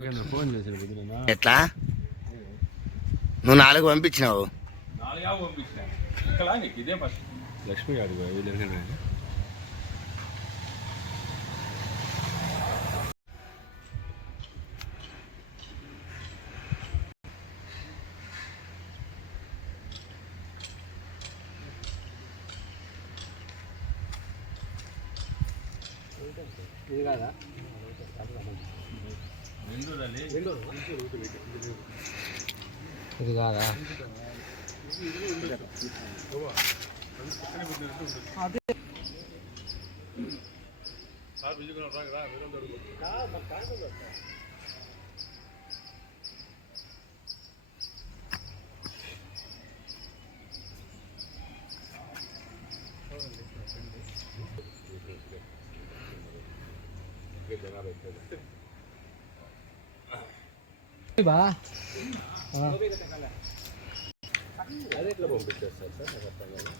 ఎట్లా నువ్వు 4 పంపించినావు? లక్ష్మి గారు ఇది కాదా? ఇది కాదా? బా అదే ఎట్లా పంపించేస్తారు సార్? నాకు అర్థం కాదు.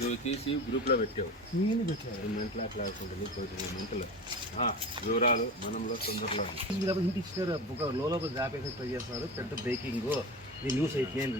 నువ్వు తీసి గ్రూప్లో పెట్టావు, మెంటల్ అట్లా ఉంటుంది కొంచెం మెంటల్ వివరాలు మనంలో తొందరలో ఇంటి ఇచ్చారు. ఒక లోపల జాబ్ అయితే ట్రై చేస్తున్నారు. పెద్ద బ్రేకింగ్ ఈ న్యూస్ అయిపోయింది.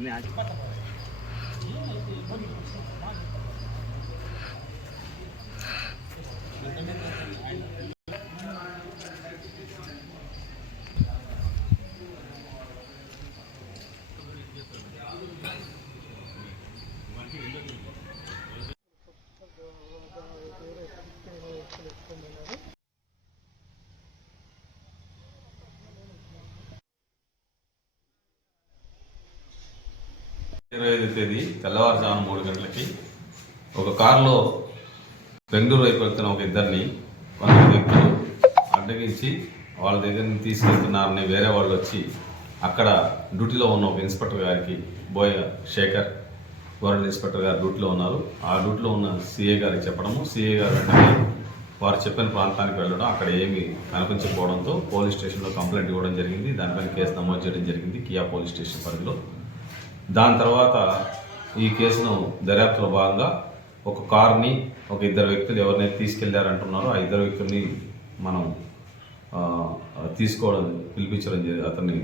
తేదీ తెల్లవారుజామున 3 గంటలకి ఒక కారులో బెంగళూరు వైపు వెళ్తున్న ఒక ఇద్దరిని కొందరు వ్యక్తులు అడ్డగించి వాళ్ళ దగ్గర నుంచి తీసుకెళ్తున్నారని వేరే వాళ్ళు వచ్చి అక్కడ డ్యూటీలో ఉన్న ఒక ఇన్స్పెక్టర్ గారికి బోయ శేఖర్ గవర్నమెంట్ ఇన్స్పెక్టర్ గారు డ్యూటీలో ఉన్నారు. ఆ డ్యూటీలో ఉన్న సిఏ గారికి చెప్పడము, సిఏ గారు వెంటనే వారు చెప్పిన ప్రాంతానికి వెళ్ళడం, అక్కడ ఏమీ కనిపించకపోవడంతో పోలీస్ స్టేషన్లో కంప్లైంట్ ఇవ్వడం జరిగింది. దానిపైన కేసు నమోదు చేయడం జరిగింది కియా పోలీస్ స్టేషన్ పరిధిలో. దాని తర్వాత ఈ కేసును దర్యాప్తులో భాగంగా ఒక కారుని ఒక 2 వ్యక్తులు ఎవరినైతే తీసుకెళ్లారంటున్నారో ఆ 2 వ్యక్తుల్ని మనం పిలిపించడం అతన్ని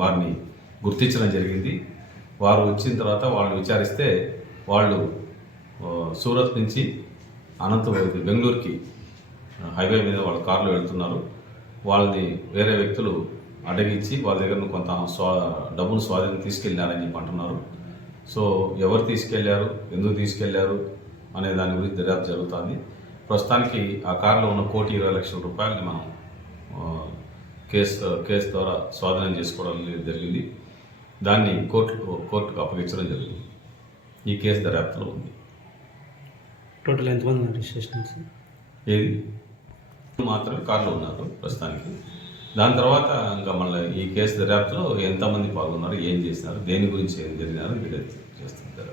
వారిని గుర్తించడం జరిగింది. వారు వచ్చిన తర్వాత వాళ్ళని విచారిస్తే వాళ్ళు సూరత్ నుంచి బెంగళూరుకి హైవే మీద వాళ్ళ కారులో వెళ్తున్నారు. వాళ్ళని వేరే వ్యక్తులు అడగించి వాళ్ళ దగ్గర కొంత డబ్బును స్వాధీనం తీసుకెళ్ళారని చెప్పి అంటున్నారు. సో ఎవరు తీసుకెళ్లారు, ఎందుకు తీసుకెళ్లారు అనే దాని గురించి దర్యాప్తు జరుగుతుంది. ప్రస్తుతానికి ఆ కారులో ఉన్న 1,20,00,000 రూపాయలని మనం కేసు ద్వారా స్వాధీనం చేసుకోవడం జరిగింది. దాన్ని కోర్టుకు అప్పగించడం జరిగింది. ఈ కేసు దర్యాప్తులో ఉంది. టోటల్ ఎంతమంది రిజిస్ట్రేషన్స్? ఏది మాత్రమే కారులో ఉన్నారు ప్రస్తుతానికి. దాని తర్వాత ఇంకా మళ్ళీ ఈ కేసు దర్యాప్తులో ఎంతమంది పాల్గొన్నారు, ఏం చేసినారు, దేని గురించి ఏం జరిగినారు వీడియో చేస్తారు.